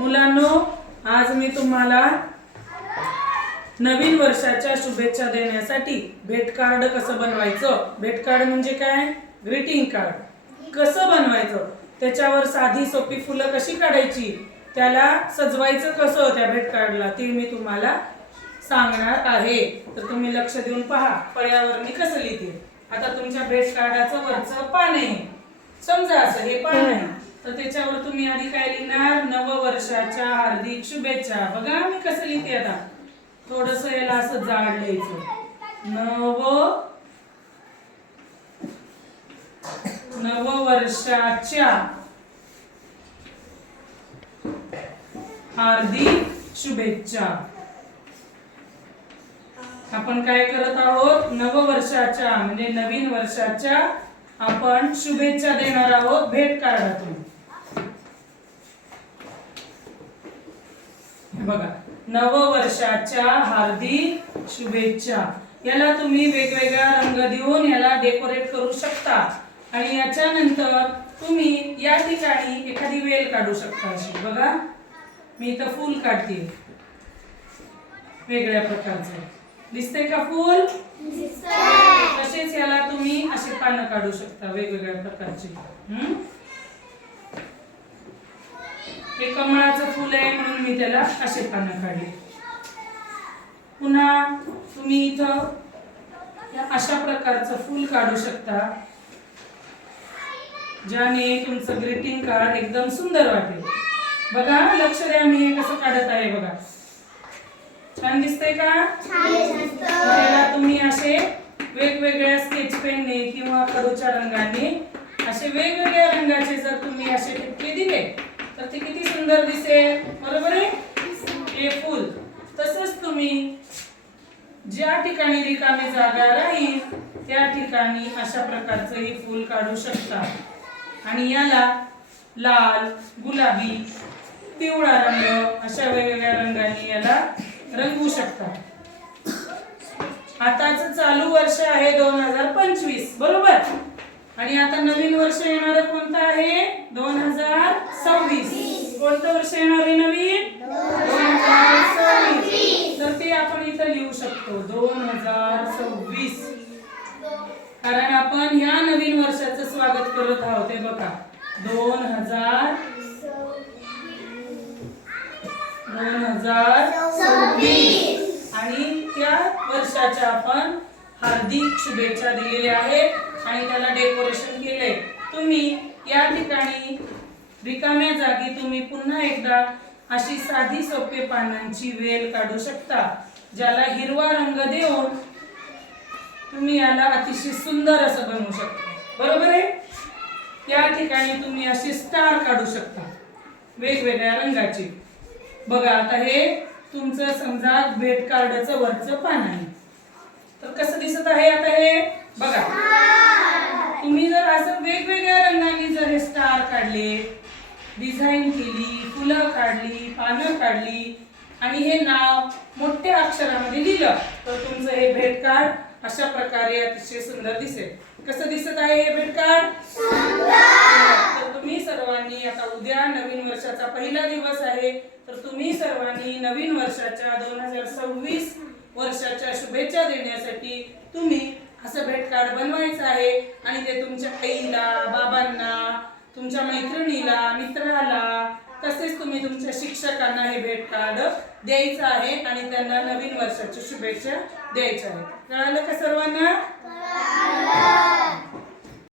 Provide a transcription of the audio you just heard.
मुलांनो, आज मी तुम्हाला नवीन वर्षाच्या शुभेच्छा देण्यासाठी भेट कार्ड कसं बनवायचं, भेट कार्ड म्हणजे काय, ग्रीटिंग कार्ड कसं बनवायचं, त्याच्यावर साधी सोपी फुलं कशी काढायची, त्याला सजवायचं कसं त्या भेट कार्डला, ते मी तुम्हाला सांगणार आहे. तर तुम्ही लक्ष देऊन पहा, फळ्यावर मी कसं लिहिते. आता तुमच्या भेट कार्डाचं वरचं पान आहे, समजा असं हे पान आहे, तर त्याच्यावर तुम्ही आधी काय लिहिणार, नववर्षाच्या हार्दिक शुभेच्छा. बघा मी कसं लिहिते. आता थोडस याला असं जाड लिहायचं, नववर्षाच्या हार्दिक शुभेच्छा. आपण काय करत आहोत, नववर्षाच्या म्हणजे नवीन वर्षाच्या आपण शुभेच्छा देणार आहोत भेट कार्डातून. बघा, नववर्षाच्या हार्दिक शुभेच्छा. याला तुम्ही वेगवेगळा रंग देऊन याला डेकोरेट करू शकता आणि याच्यानंतर तुम्ही या ठिकाणी एखादी वेल काढू शकता. अशी बघा, मी इथं फूल काढते वेगळ्या प्रकारचं. दिसते का फूल? तसेच याला तुम्ही असे पानं काढू शकता वेगवेगळ्या प्रकारचे. हे कमळाचं फूल आहे म्हणून मी त्याला असे पानं काढले. पुन्हा तुम्ही इथं अशा प्रकारचं फूल काढू शकता ज्याने तुमचं ग्रीटिंग कार्ड एकदम सुंदर वाटेल. बघा, लक्ष द्या, मी हे कसं काढत आहे. बघा, छान दिसतंय का? त्याला तुम्ही असे वेगवेगळ्या स्केच पेनने किंवा कडूच्या रंगाने असे वेगवेगळ्या रंगाचे जर तुम्ही असे ठिपके दिले तर ते किती सुंदर दिसेल, बरोबर आहे? हे फूल तसंच तुम्ही ज्या ठिकाणी रिकामी जागा राहील त्या ठिकाणी अशा प्रकारचं हे फूल काढू शकता आणि याला लाल, गुलाबी, पिवळा रंग अशा वेगवेगळ्या रंगांनी याला रंगवू शकता. आताच चालू वर्ष आहे 2025, बरोबर? आणि आता नवीन वर्ष येणार कोणतं आहे? 2026. कोणतं वर्ष येणार आहे नवीन? 2026. तर ते आपण इथं लिहू शकतो 2026, कारण आपण ह्या नवीन वर्षाचं स्वागत करत आहोत. हे बघा, 2026 आणि त्या वर्षाच्या आपण हार्दिक शुभेच्छा दिलेल्या आहेत आणि त्याला डेकोरेशन केलंय. तुम्ही या ठिकाणी रिकाम्या जागी तुम्ही पुन्हा एकदा अशी साधी सोपे पानांची वेल काढू शकता ज्याला हिरवा रंग देऊन तुम्ही याला अतिशय सुंदर असं बनवू शकता, बरोबर आहे? या ठिकाणी तुम्ही अशी स्टार काढू शकता वेगवेगळ्या रंगाची. बघा, आता हे तुमचं समजा भेट कार्डचं वरचं पान आहे, तर कसं दिसत आहे आता हे बघा. तुम्ही जर असं वेगवेगळ्या रंगांनी जर हे स्टार काढले, डिझाईन केली, फुलं काढली, पानं काढली आणि हे नाव मोठ्या अक्षरामध्ये लिहिलं तर तुमचं हे भेट कार्ड अशा प्रकारे अतिशय सुंदर दिसेल. कसं दिसत आहे हे भेट कार्ड? तर तुम्ही सर्वांनी, आता उद्या नवीन वर्षाचा पहिला दिवस आहे, तर तुम्ही सर्वांनी नवीन वर्षाच्या 2026 वर्षाच्या शुभेच्छा देण्यासाठी तुम्ही असं भेट कार्ड बनवायचं आहे आणि ते तुमच्या आईला, बाबांना, तुमच्या मैत्रिणीला, मित्राला, तसेच तुम्ही तुमच्या शिक्षकांना हे भेट कार्ड द्यायचं आहे आणि त्यांना नवीन वर्षाच्या शुभेच्छा द्यायच्या आहेत. कळालं का सर्वांना?